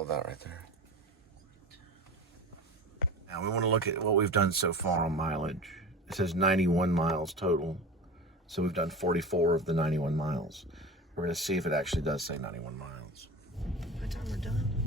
hold that right there. Now we want to look at what we've done so far on mileage. It says 91 miles total. So we've done 44 of the 91 miles. We're going to see if it actually does say 91 miles. By the time we're done.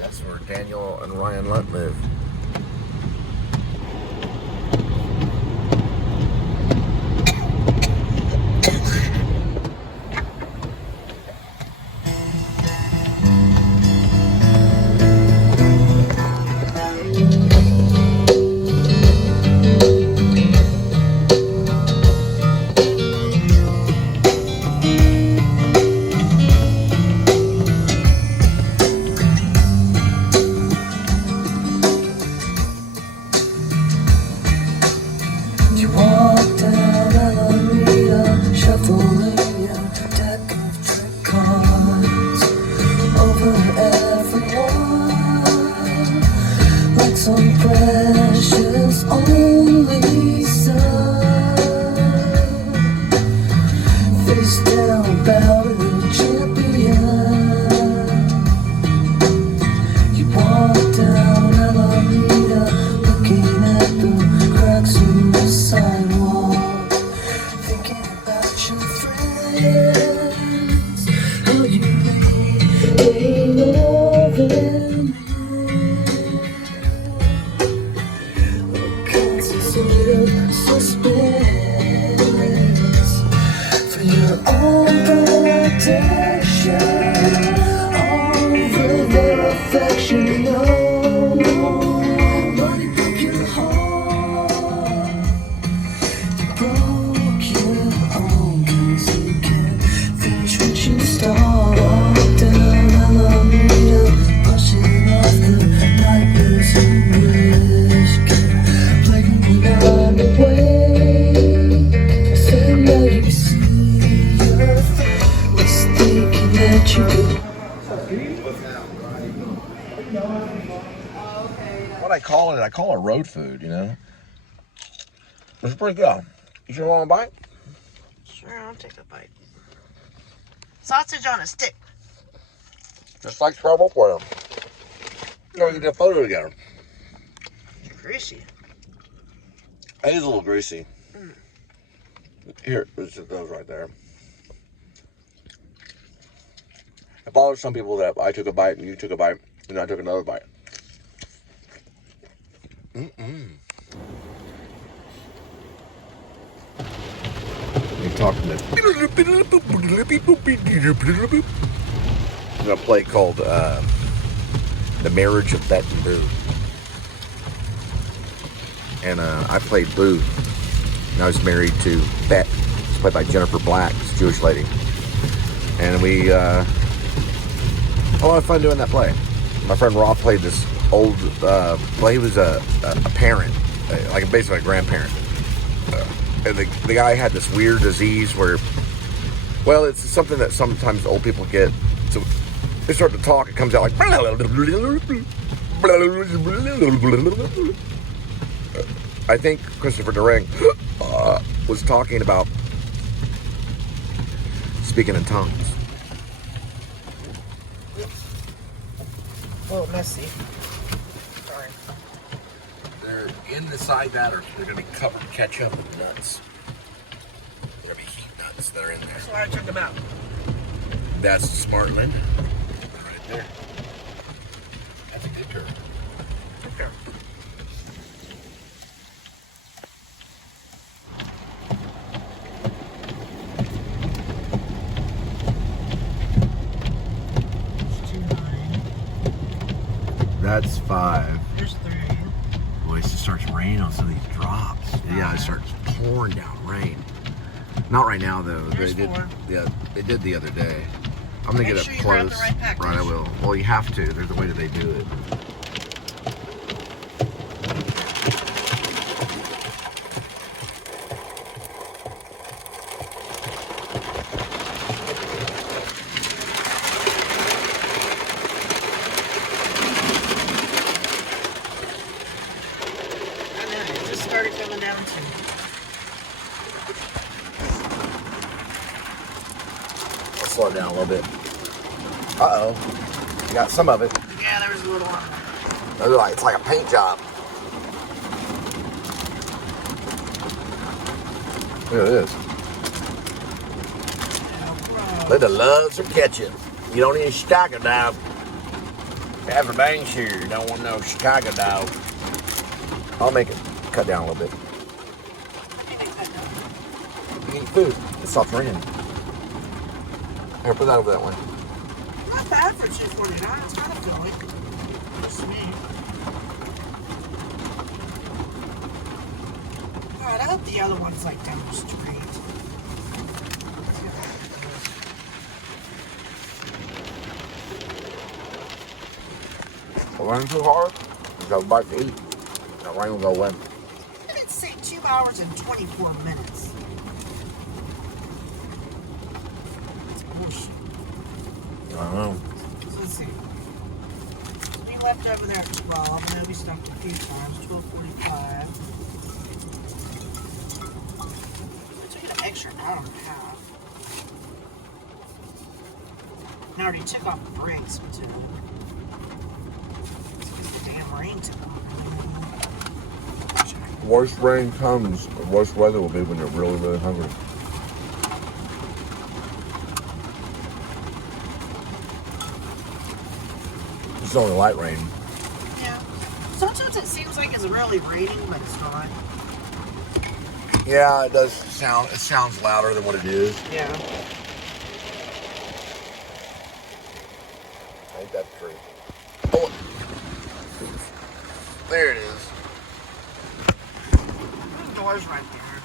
That's where Daniel and Ryan Lunt live. precious only son. to the sidewalk, thinking about your friends. How you made love in concentrated suspense for your own protection over their affection. No, but it broke your heart. It broke your own, 'cause you can't finish what you start. Walk down Alameda, brushing off the nightmares and risk. Playing without a wake. So now you see your face, thinking that you could. What I call it, I call it road food, you know? It's pretty good. You sure want a bite? Sure, I'll take a bite. Sausage on a stick. Just like trouble for you. You know, we can get a photo together. It's greasy. It is a little greasy. Here, it goes right there. It bothers some people that I took a bite and you took a bite and I took another bite. You're talking to. I'm gonna play called "The Marriage of Bet and Boo," and I played Boo, and I was married to Bet. It's played by Jennifer Black, this Jewish lady, and we had a lot of fun doing that play. My friend Roth played this old play. He was a parent, like basically a grandparent. And the guy had this weird disease where, well, it's something that sometimes old people get. So they start to talk, it comes out like. I think Christopher Durang was talking about speaking in tongues. Oh, messy. Sorry. They're inside that, or they're going to be covered ketchup and nuts. They're going to be heat nuts that are in there. That's why I took them out. That's smart, Linda. Right there. That's a good girl. Okay. That's 5. There's 3. Boy, it just starts raining on some of these drops. Yeah, it starts pouring down rain. Not right now, though. There's They did. 4. Yeah, they did the other day. I'm gonna Make get sure up you grab close. the right package. Right, I will. Well, you have to. There's a way that they do it. I know, it just started coming down too. Let's slow it down a little bit. Uh-oh. You got some of it. Yeah, there was a little one. It's like a paint job. Look at this. Linda loves her ketchup. You don't need a Chicago dog. Have a dang sure you don't want no Chicago dog. I'll make it cut down a little bit. You eat food. It stops raining. Here, put that over that one. Not bad for $2.49. It's kind of filling. Just me. God, I hope the other one's like down the street. If it rains too hard, you got a bite to eat. That rain will go away. It did say 2 hours and 24 minutes. That's bullshit. I don't know. So let's see. We left over there at 12, and then we stopped a few times, 12:45. It took an extra hour and a half. And I already took off the brakes, too. It's because the damn rain took off. Check. worst rain comes, the worst weather will be when you're really, really hungry. It's only light rain. Yeah. Sometimes it seems like it's really raining, but it's not. Yeah, it does sound. It sounds louder than what it is. Yeah. I think that's true. Oh, there it is. There's doors right there.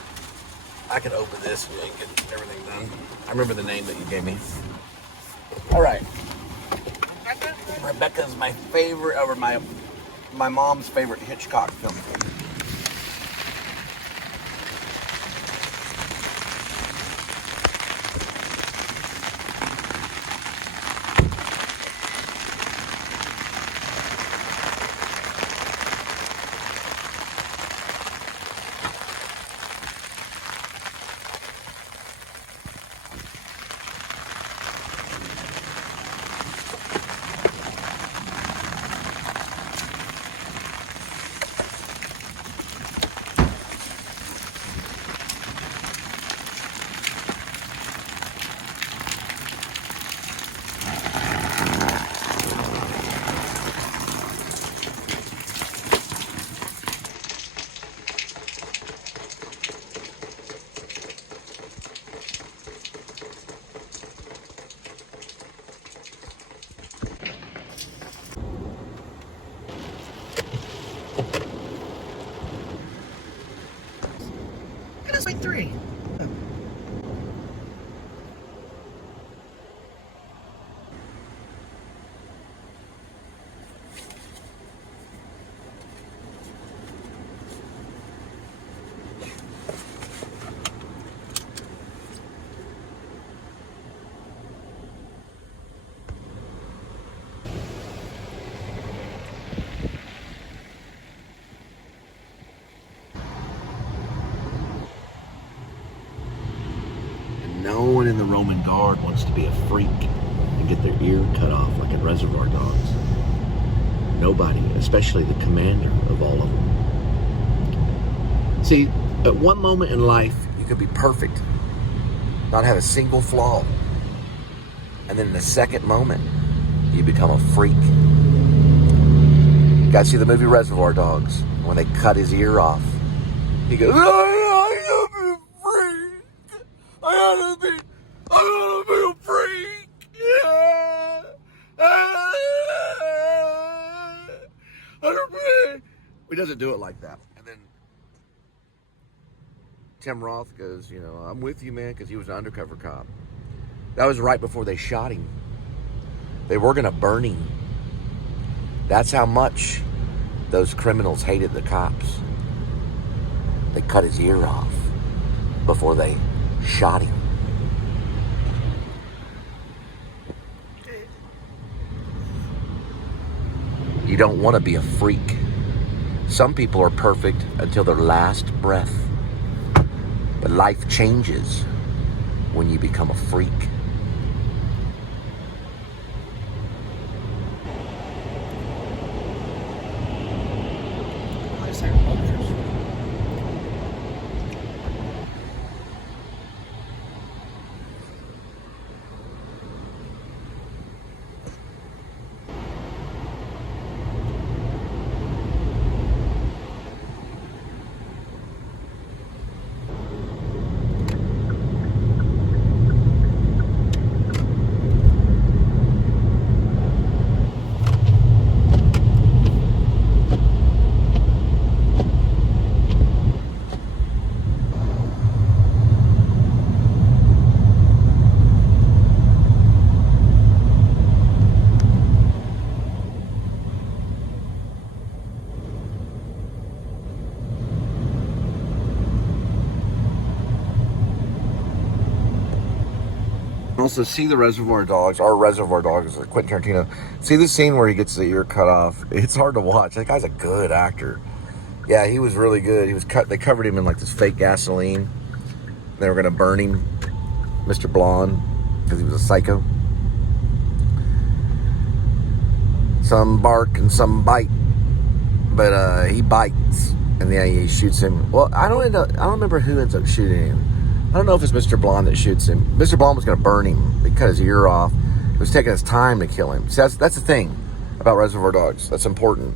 I can open this and get everything done. I remember the name that you gave me. All right. Rebecca's my favorite, or my mom's favorite Hitchcock film. It is like 3. No one in the Roman Guard wants to be a freak and get their ear cut off like in Reservoir Dogs. Nobody, especially the commander of all of them. See, at one moment in life, you could be perfect, not have a single flaw. And then in the second moment, you become a freak. You guys see the movie Reservoir Dogs? When they cut his ear off, he goes, I gotta be a freak. I gotta be a freak. Yeah. He doesn't do it like that. And then Tim Roth goes, you know, I'm with you, man, because he was an undercover cop. That was right before they shot him. They were going to burn him. That's how much those criminals hated the cops. They cut his ear off before they shot him. You don't want to be a freak. Some people are perfect until their last breath. But life changes when you become a freak. Also, see the Reservoir Dogs, our Reservoir Dogs, Quentin Tarantino. See the scene where he gets the ear cut off. It's hard to watch. That guy's a good actor. Yeah, he was really good. He was cut. They covered him in like this fake gasoline. They were gonna burn him, Mr. Blonde, because he was a psycho. Some bark and some bite, but he bites, And then he shoots him. Well, I don't remember who ends up shooting him. I don't know if it's Mr. Blonde that shoots him. Mr. Blonde was going to burn him. They cut his ear off. It was taking his time to kill him. So that's the thing about Reservoir Dogs. That's important.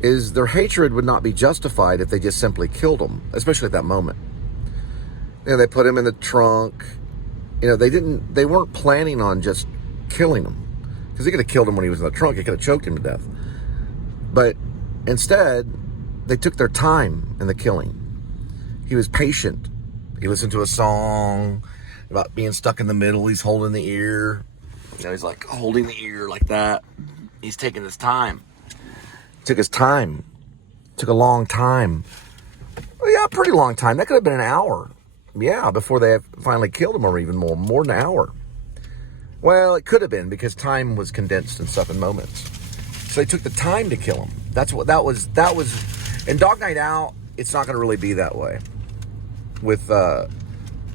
Is their hatred would not be justified if they just simply killed him, especially at that moment. You know, they put him in the trunk. You know, they weren't planning on just killing him. Because they could have killed him when he was in the trunk. They could have choked him to death. But instead, they took their time in the killing. He was patient. He listened to a song about being stuck in the middle. He's holding the ear. You know, he's like holding the ear like that. He's taking his time. He took his time. Took a long time. Well, yeah, a pretty long time. That could have been an hour. Yeah, before they finally killed him, or even more than an hour. Well, it could have been because time was condensed in stuff in moments. So they took the time to kill him. That was. In Dog Night Out, it's not going to really be that way. With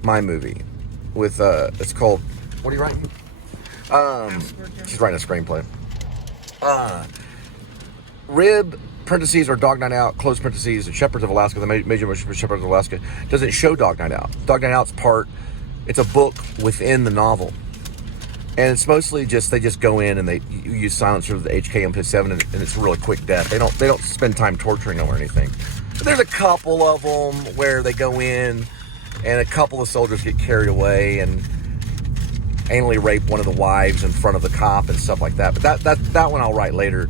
my movie, it's called. What are you writing? She's writing a screenplay. Rib parentheses or Dog Night Out close parentheses Shepherds of Alaska, the major mission for Shepherds of Alaska doesn't show Dog Night Out. Dog Night Out's it's a book within the novel, and it's mostly they just go in and they use silencer with the HK and p.s.s, and it's a really quick death. They don't spend time torturing them or anything. But there's a couple of them where they go in and a couple of soldiers get carried away and anally rape one of the wives in front of the cop and stuff like that. But that one I'll write later.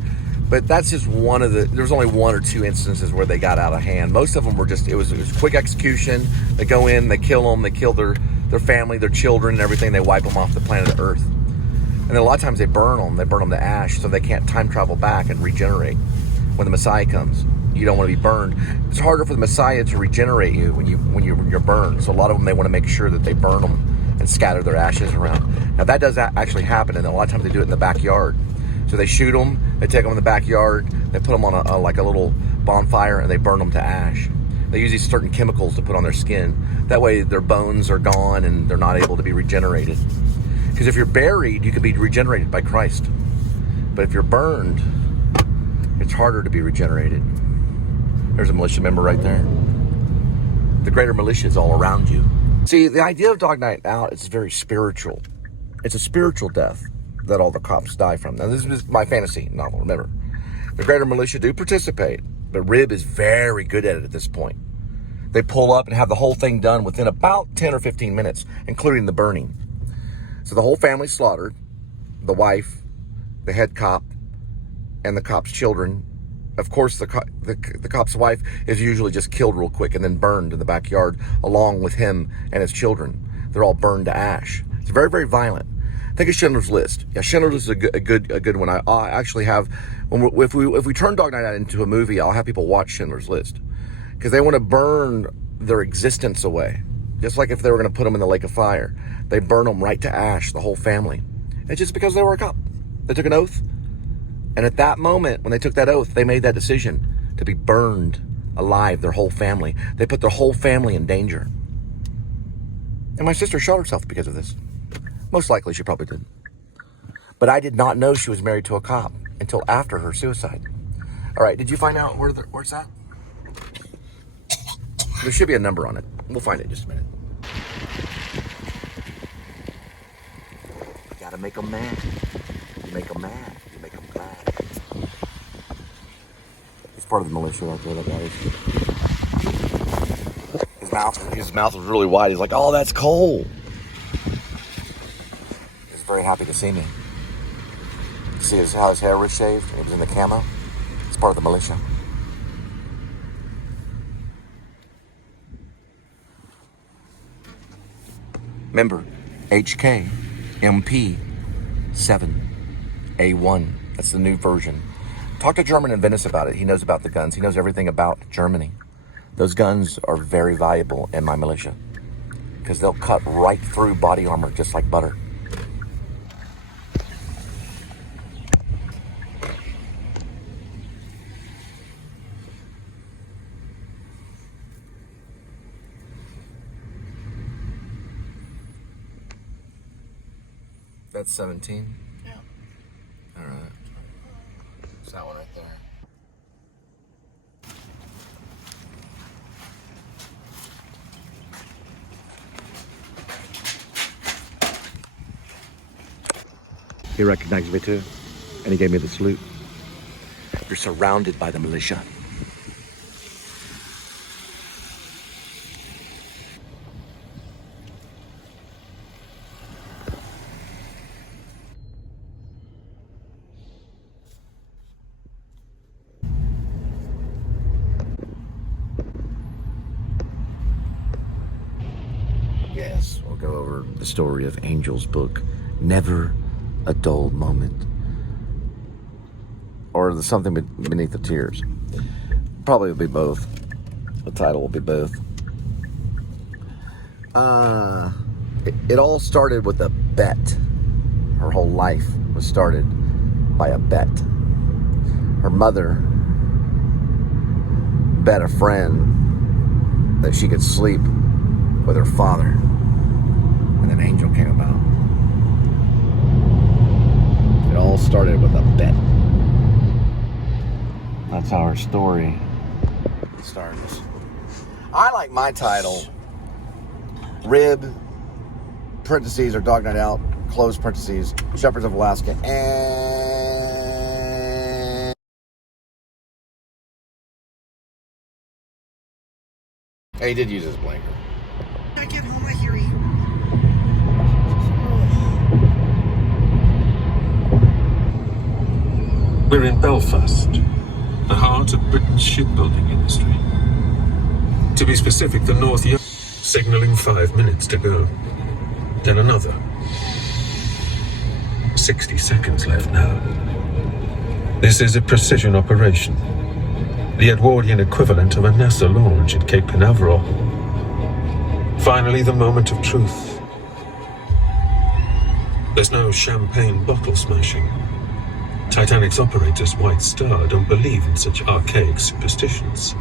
But that's just one of there's only one or two instances where they got out of hand. Most of them were it was quick execution. They go in, they kill them, they kill their family, their children and everything. They wipe them off the planet Earth. And then a lot of times they burn them to ash so they can't time travel back and regenerate when the Messiah comes. You don't want to be burned. It's harder for the Messiah to regenerate you when you're burned. So a lot of them, they want to make sure that they burn them and scatter their ashes around. Now that does actually happen, and a lot of times they do it in the backyard. So they shoot them, they take them in the backyard, they put them on a little bonfire, and they burn them to ash. They use these certain chemicals to put on their skin. That way their bones are gone and they're not able to be regenerated. Because if you're buried, you can be regenerated by Christ. But if you're burned, it's harder to be regenerated. There's a militia member right there. The greater militia is all around you. See, the idea of Dog Night Out is very spiritual. It's a spiritual death that all the cops die from. Now, this is my fantasy novel, remember. The greater militia do participate, but Rib is very good at it at this point. They pull up and have the whole thing done within about 10 or 15 minutes, including the burning. So the whole family's slaughtered. The wife, the head cop, and the cop's children. Of course, the cop's wife is usually just killed real quick and then burned in the backyard along with him and his children. They're all burned to ash. It's very, very violent. Think of Schindler's List. Yeah, Schindler's List is a good one. I actually have, if we turn Dog Night Out into a movie, I'll have people watch Schindler's List because they want to burn their existence away. Just like if they were going to put them in the lake of fire, they burn them right to ash, the whole family. It's just because they were a cop. They took an oath. And at that moment, when they took that oath, they made that decision to be burned alive, their whole family. They put their whole family in danger. And my sister shot herself because of this. Most likely she probably did. But I did not know she was married to a cop until after her suicide. All right, did you find out where's that? There should be a number on it. We'll find it in just a minute. You gotta make them mad. You make them mad. You make them glad. He's part of the militia right there, that guy is. His mouth was really wide. He's like, oh, that's Cole. He's very happy to see me. See how his hair was shaved? He was in the camo. He's part of the militia. Remember, HK, MP, 7, A1. That's the new version. Talk to German in Venice about it. He knows about the guns. He knows everything about Germany. Those guns are very valuable in my militia because they'll cut right through body armor just like butter. That's 17? Yeah. All right. It's that one right there. He recognized me too, and he gave me the salute. You're surrounded by the militia. Yes, we'll go over the story of Angel's book, Never a Dull Moment. Or the Something Beneath the Tears. Probably will be both. The title will be both. It all started with a bet. Her whole life was started by a bet. Her mother bet a friend that she could sleep with her father. And then Angel came about. It all started with a bet. That's how our story starts. I like my title, Rib, parentheses, or Dog Night Out, close parentheses, Shepherds of Alaska, and... Hey, he did use his blinker. I get home, I hear you. We're in Belfast, the heart of Britain's shipbuilding industry. To be specific, the North Yard, signalling 5 minutes to go. Then another. 60 seconds left now. This is a precision operation. The Edwardian equivalent of a NASA launch at Cape Canaveral. Finally, the moment of truth. There's no champagne bottle smashing. Titanic's operators, White Star, don't believe in such archaic superstitions.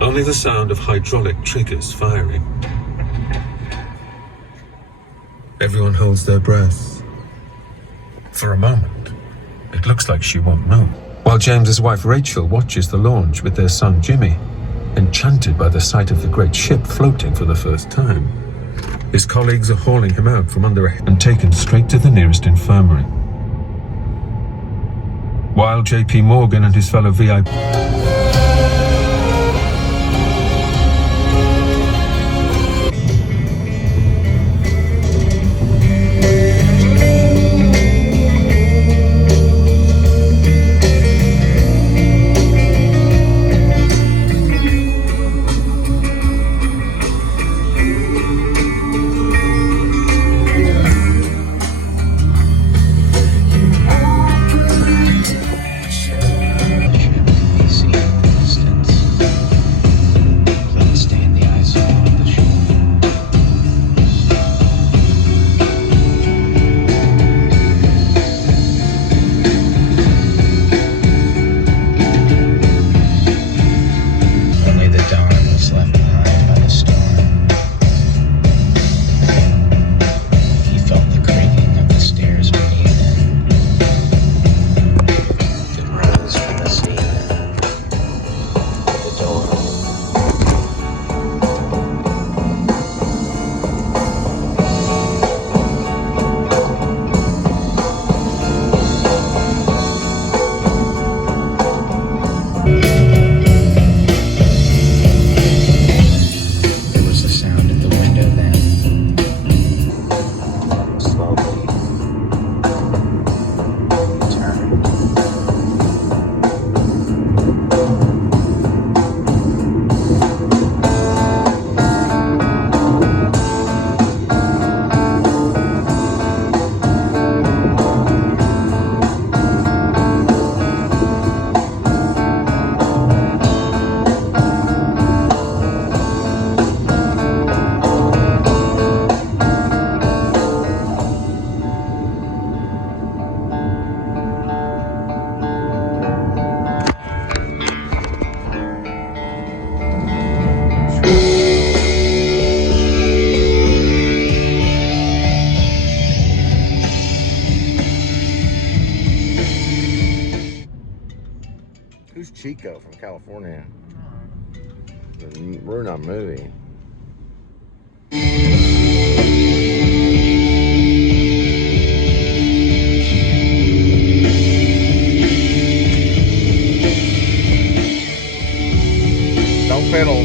Only the sound of hydraulic triggers firing. Everyone holds their breath. For a moment, it looks like she won't move. While James's wife Rachel watches the launch with their son Jimmy, enchanted by the sight of the great ship floating for the first time. His colleagues are hauling him out from under and taken straight to the nearest infirmary. While J.P. Morgan and his fellow VIP... Who's Chico from California? Ruin our movie. pedal.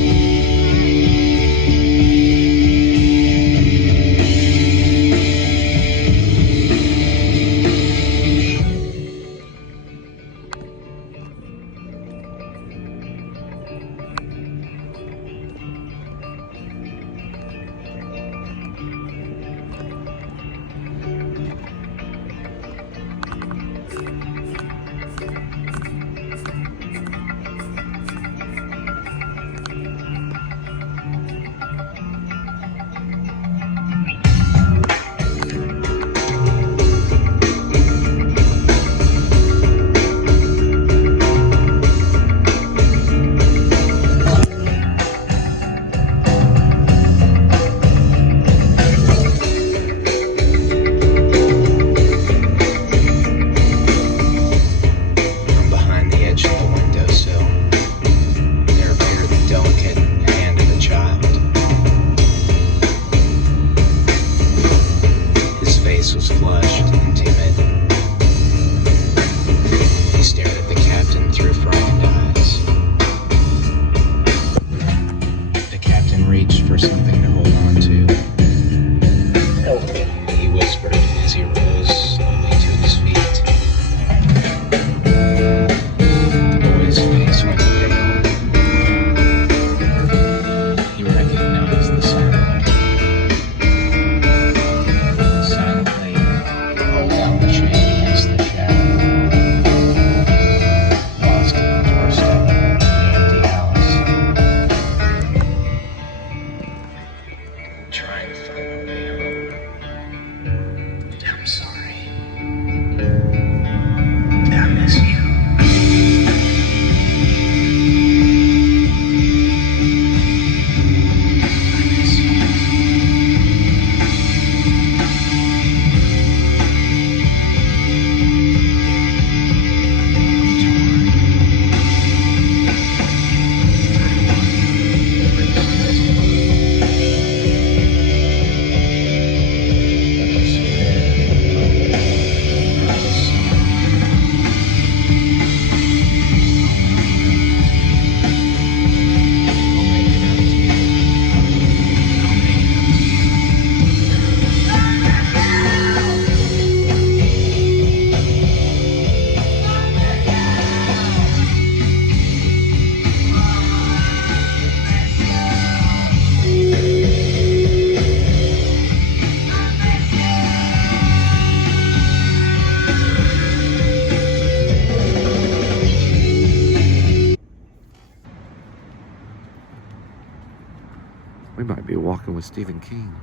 We might be walking with Stephen King.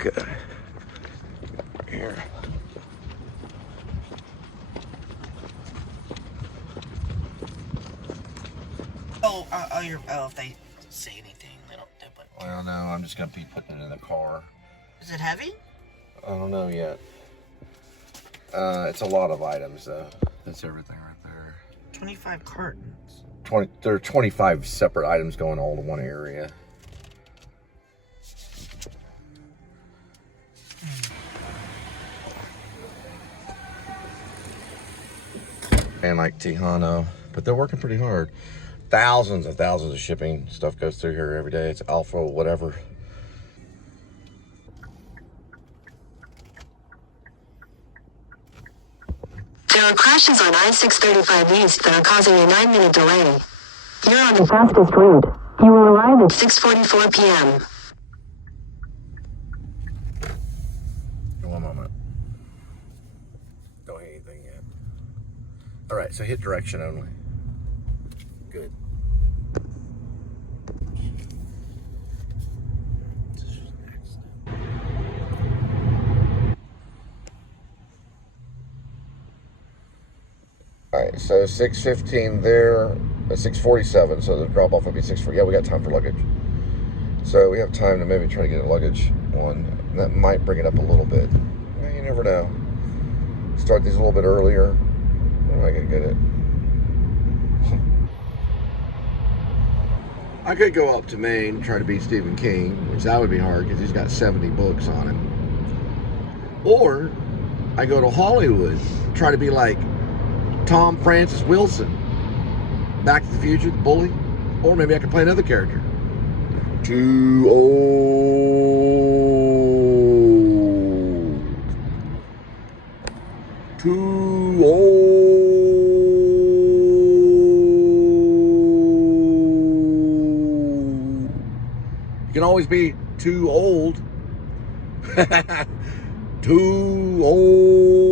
Okay. Here. If they say anything, they don't. Well, no, I'm just gonna be putting it in the car. Is it heavy? I don't know yet. It's a lot of items, though. That's everything right there. 25 cartons. There are 25 separate items going all to one area. And like Tejano, but they're working pretty hard. Thousands and thousands of shipping stuff goes through here every day. It's alpha, whatever. There are crashes on I-635 East that are causing a 9-minute delay. You're on the fastest route. You will arrive at 6:44 p.m. One moment. Don't hit anything yet. All right, so hit direction only. Good. All right, so 6:15 there, 6:47, so the drop-off would be 6:40. Yeah, we got time for luggage. So we have time to maybe try to get a luggage one. That might bring it up a little bit. Yeah, you never know. Start these a little bit earlier. Am I going to get it? I could go up to Maine and try to beat Stephen King, which that would be hard because he's got 70 books on him. Or I go to Hollywood, try to be like Tom Francis Wilson, Back to the Future, the bully. Or maybe I could play another character. Too old. Too old. You can always be too old. Too old.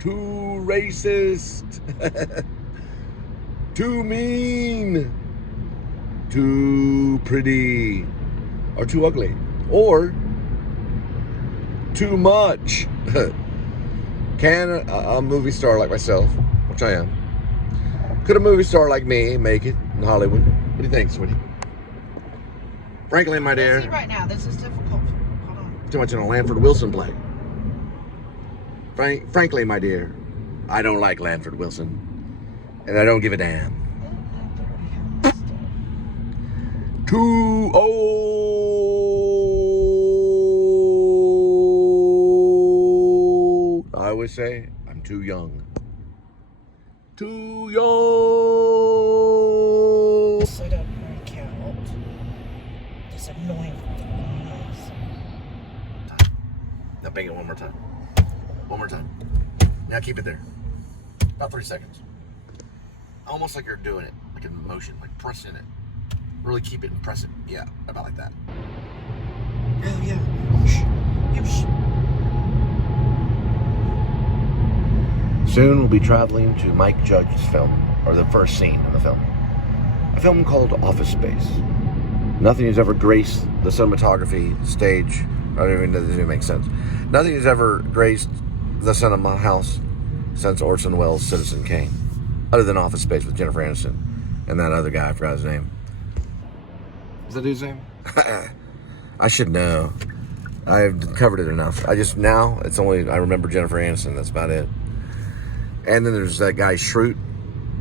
Too racist. Too mean. Too pretty. Or too ugly. Or too much. Can a movie star like myself, which I am, could a movie star like me make it in Hollywood? What do you think, sweetie? Frankly, my dear. See, right now, this is difficult. Hold on. Too much in a Lanford Wilson play. Frankly, my dear, I don't like Lanford Wilson. And I don't give a damn. Too old. I always say, I'm too young. Too young. Sit up and count. Just annoying. Now bang it one more time. One more time. Now keep it there. About 3 seconds. Almost like you're doing it, like in motion, like pressing it. Really keep it and press it. Yeah, about like that. Oh, yeah. Soon we'll be traveling to Mike Judge's film, or the first scene in the film. A film called Office Space. Nothing has ever graced the cinematography stage. I don't even know if this makes sense. Nothing has ever graced the cinema house since Orson Welles' Citizen Kane, other than Office Space with Jennifer Aniston and that other guy, I forgot his name. Is that his name? I should know. I've covered it enough. It's only, I remember Jennifer Aniston, that's about it. And then there's that guy Schrute.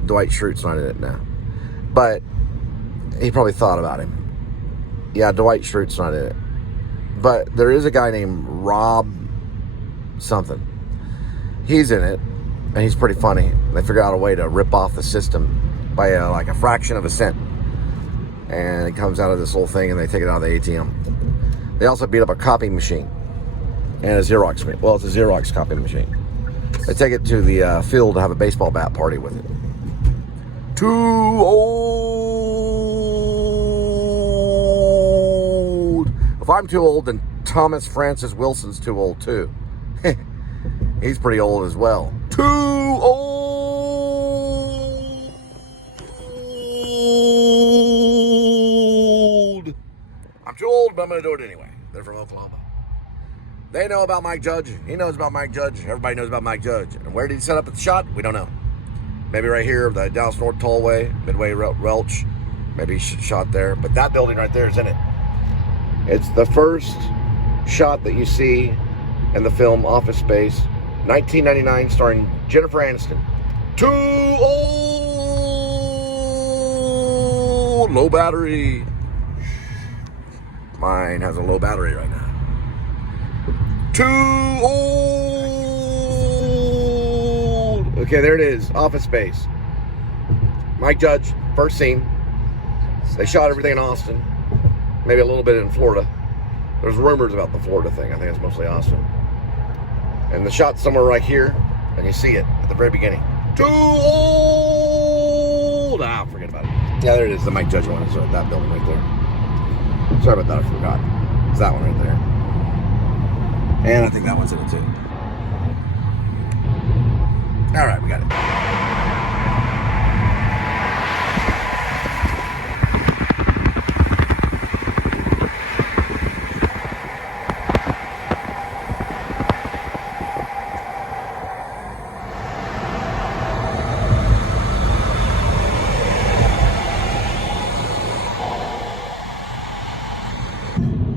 Dwight Schrute's not in it now. But he probably thought about him. Yeah, Dwight Schrute's not in it. But there is a guy named Rob something. He's in it, and he's pretty funny. They figure out a way to rip off the system by like a fraction of a cent. And it comes out of this whole thing, and they take it out of the ATM. They also beat up a copy machine and a Xerox machine. Well, it's a Xerox copy machine. They take it to the field to have a baseball bat party with it. Too old. If I'm too old, then Thomas Francis Wilson's too old too. He's pretty old as well. Too old. I'm too old, but I'm going to do it anyway. They're from Oklahoma. They know about Mike Judge. He knows about Mike Judge. Everybody knows about Mike Judge. And where did he set up the shot? We don't know. Maybe right here, the Dallas North Tollway, Midway Welch. Maybe he shot there. But that building right there is in it. It's the first shot that you see in the film Office Space, 1999, starring Jennifer Aniston. Too old. Low battery. Mine has a low battery right now. Too old. Okay, there it is. Office Space. Mike Judge, first scene. They shot everything in Austin. Maybe a little bit in Florida. There's rumors about the Florida thing. I think it's mostly Austin. And the shot's somewhere right here, and you see it at the very beginning. Too old. Forget about it. Yeah, there it is. The Mike Judge one. It's that building right there. Sorry about that. I forgot. It's that one right there. And I think that one's in it too. All right, we got it.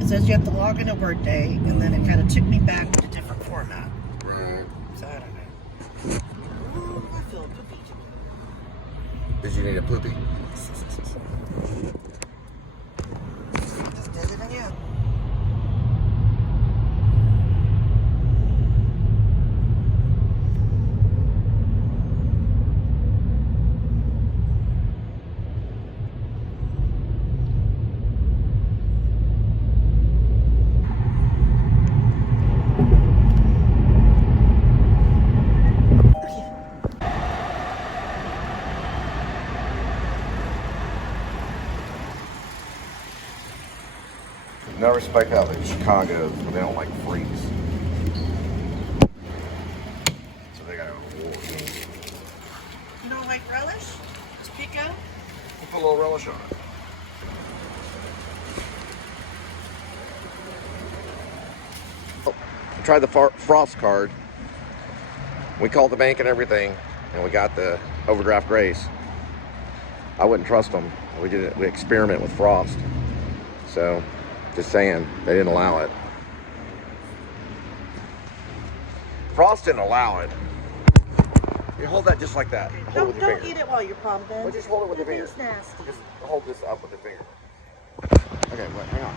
says you have to log in a Word day, and then it kind of took me back to a different format. Right. So I don't know. Oh, I feel a poopy. Did you need a poopy? Just did it again. No respect out in Chicago, but they don't like freaks. So they got a war. You don't like relish? It's pico? Put a little relish on it. Oh, I tried the Frost card. We called the bank and everything, and we got the overdraft grace. I wouldn't trust them. We experiment with Frost. So, just saying, they didn't allow it. Frost didn't allow it. You hold that just like that. Hold it with your Don't finger. eat it while you're pumping. Well, just hold it with your finger. It's nasty. Just hold this up with your finger. Okay, wait, hang on.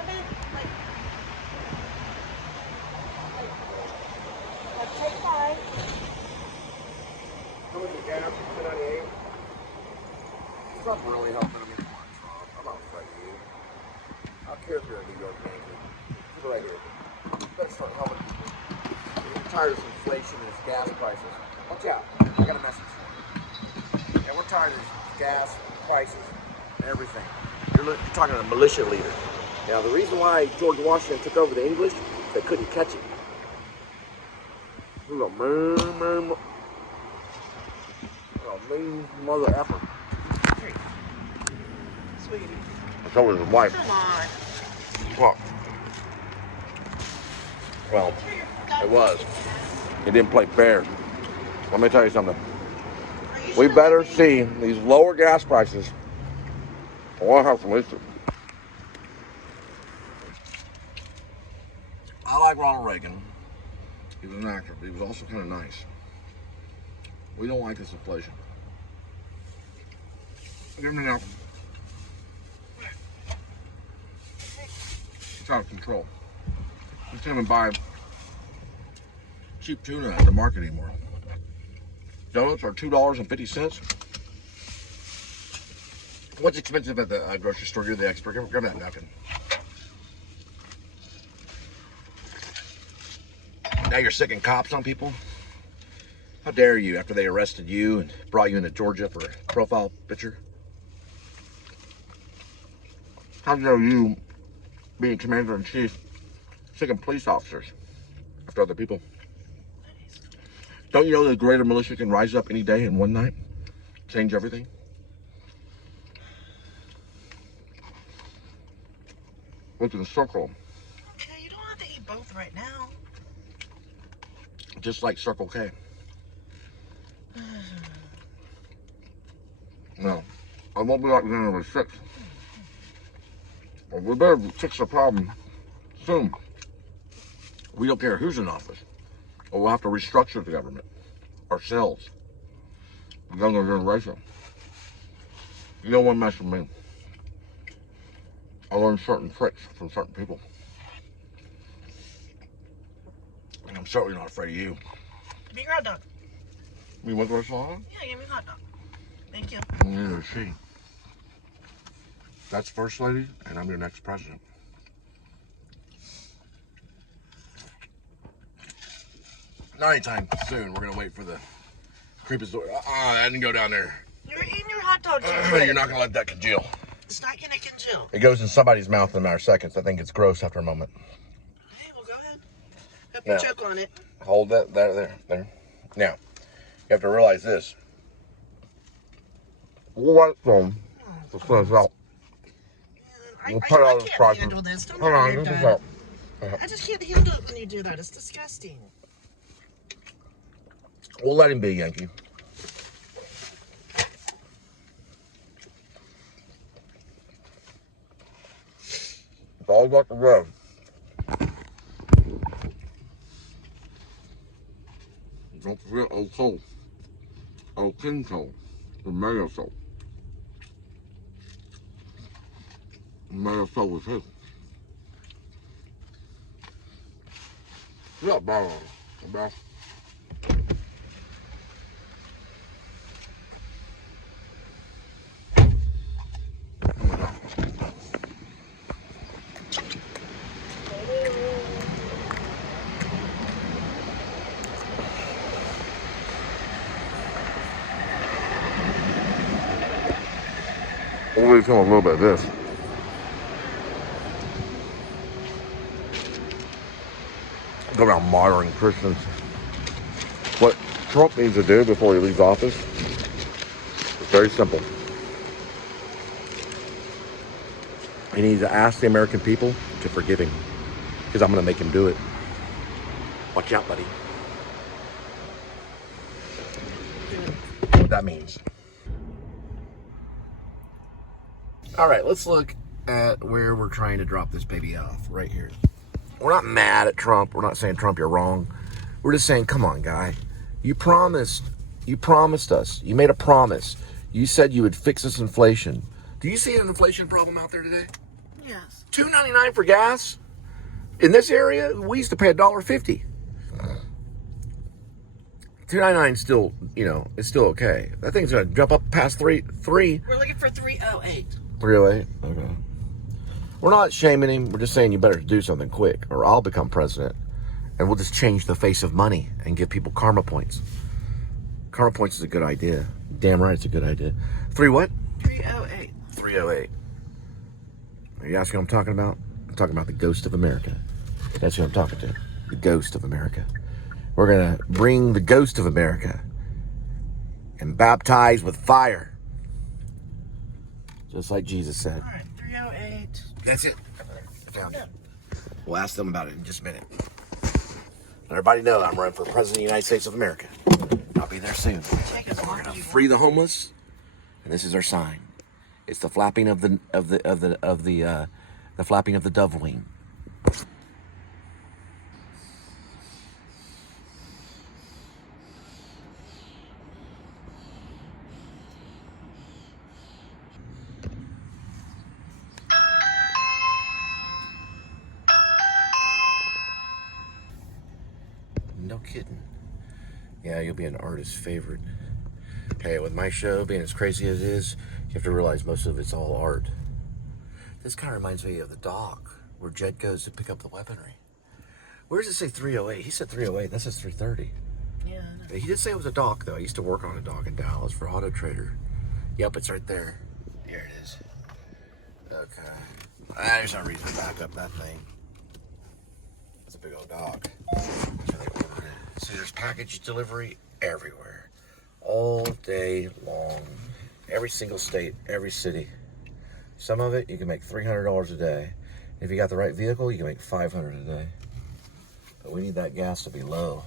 I mean, like take mine. How much is gas? $2.98. It's not really helping me much, Rob. I'm not afraid of you. I don't care if you're a New York Yankee. Here's what I do. You better start helping people. You're tired of this inflation and this gas prices. Watch out. I got a message for you. Yeah, we're tired of this gas prices and everything. You're talking to a militia leader. Now, the reason why George Washington took over the English, they couldn't catch him. He's a mean mother effer. Sweetie. So was his wife. Come on. Well, it was. He didn't play fair. Let me tell you something. We better see these lower gas prices. Or I'll have some issue. I like Ronald Reagan. He was an actor, but he was also kind of nice. We don't like this inflation. Give me now. It's out of control. You can't even buy cheap tuna at the market anymore. Donuts are $2.50. What's expensive at the grocery store? You're the expert. Grab that napkin. Now you're sicking cops on people? How dare you, after they arrested you and brought you into Georgia for a profile picture? How dare you, being commander-in-chief, sicking police officers after other people? Don't you know the greater militia can rise up any day in one night? Change everything? Look at the circle. Okay, you don't have to eat both right now. Just like Circle K. No, I won't be like January 6th. Well, we better fix the problem soon. We don't care who's in office. Or we'll have to restructure the government ourselves. The younger generation. You don't want to mess with me. I learned certain tricks from certain people. And I'm certainly not afraid of you. Give me your hot dog. You want the restaurant? Yeah, give me a hot dog. Thank you. Neither is she. That's First Lady, and I'm your next president. Not anytime soon. We're gonna wait for the creepest door. I didn't go down there. You're eating your hot dog too You're quick. not gonna let that congeal. It's not gonna congeal. It goes in somebody's mouth in a matter of seconds. I think it's gross after a moment. Hey, well, go ahead. Hope you Now. choke on it. Hold that there. Now, you have to realize this. What from the sun's out. We'll put all this can't prices. handle this. Don't Hold let on, me this do is that. out. I just can't handle it when you do that. It's disgusting. We'll let him be, Yankee. all about the road. Don't forget old Cole. Old King Cole. The mayor Cole. Mayor Cole was his. Yeah, bro. We'll film a little bit of this. Go around martyring Christians. What Trump needs to do before he leaves office is very simple. He needs to ask the American people to forgive him, because I'm going to make him do it. Watch out, buddy. What that means. All right, let's look at where we're trying to drop this baby off, right here. We're not mad at Trump. We're not saying, Trump, you're wrong. We're just saying, come on, guy. You promised us. You made a promise. You said you would fix this inflation. Do you see an inflation problem out there today? Yes. $2.99 for gas? In this area, we used to pay $1.50. $2.99 still, it's still okay. That thing's gonna jump up past three. We're looking for 308. 308? Okay. We're not shaming him. We're just saying you better do something quick, or I'll become president, and we'll just change the face of money and give people karma points. Karma points is a good idea. Damn right, it's a good idea. 3 what? 308. 308. Are you asking what I'm talking about? I'm talking about the ghost of America. That's who I'm talking to. The ghost of America. We're going to bring the ghost of America and baptize with fire. Just like Jesus said. All right, 308. That's it. I found it. We'll ask them about it in just a minute. Everybody know I'm running for president of the United States of America. I'll be there soon. We're going to free the homeless, and this is our sign. It's the flapping of the flapping of the dove wing. No kidding. Yeah, you'll be an artist's favorite. Hey, with my show being as crazy as it is, you have to realize most of it's all art. This kind of reminds me of the dock where Jed goes to pick up the weaponry. Where does it say 308? He said 308. That says 330. Yeah, I know. He did say it was a dock, though. I used to work on a dock in Dallas for Auto Trader. Yep, it's right there. Here it is. Okay. There's no reason to back up that thing. That's a big old dock. See, there's package delivery everywhere. All day long. Every single state, every city. Some of it, you can make $300 a day. If you got the right vehicle, you can make $500 a day. But we need that gas to be low.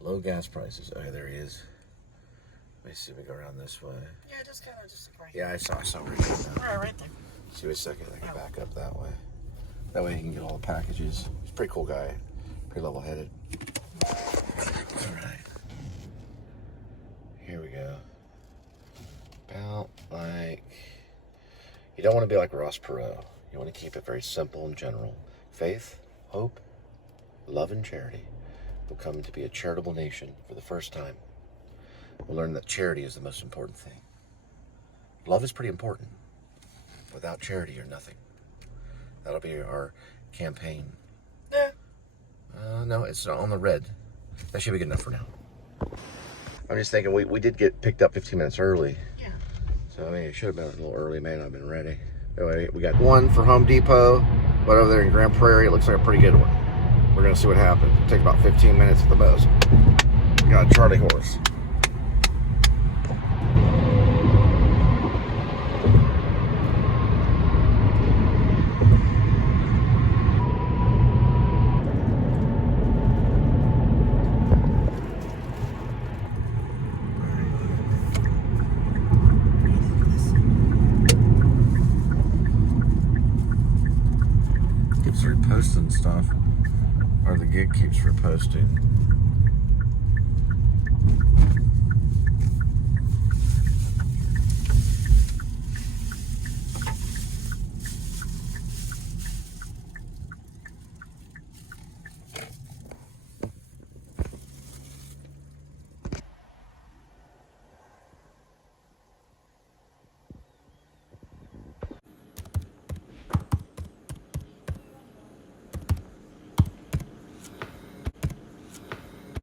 Low gas prices. Oh, yeah, there he is. Let me see if we go around this way. Yeah, just kind of right. Yeah, I saw right there. Right there. See, wait a second, I can back up that way. That way he can get all the packages. He's a pretty cool guy. Pretty level-headed. All right. Here we go. About like... You don't want to be like Ross Perot. You want to keep it very simple and general. Faith, hope, love, and charity will come to be a charitable nation for the first time. We'll learn that charity is the most important thing. Love is pretty important. Without charity, you're nothing. That'll be our campaign. Yeah. No, it's on the red. That should be good enough for now. I'm just thinking, we did get picked up 15 minutes early. Yeah. So, I mean, it should have been a little early. May not have been ready. Anyway, we got one for Home Depot, but over there in Grand Prairie, it looks like a pretty good one. We're going to see what happens. It'll take about 15 minutes at the most. We got a Charlie horse. posting stuff, or the gig keeps reposting.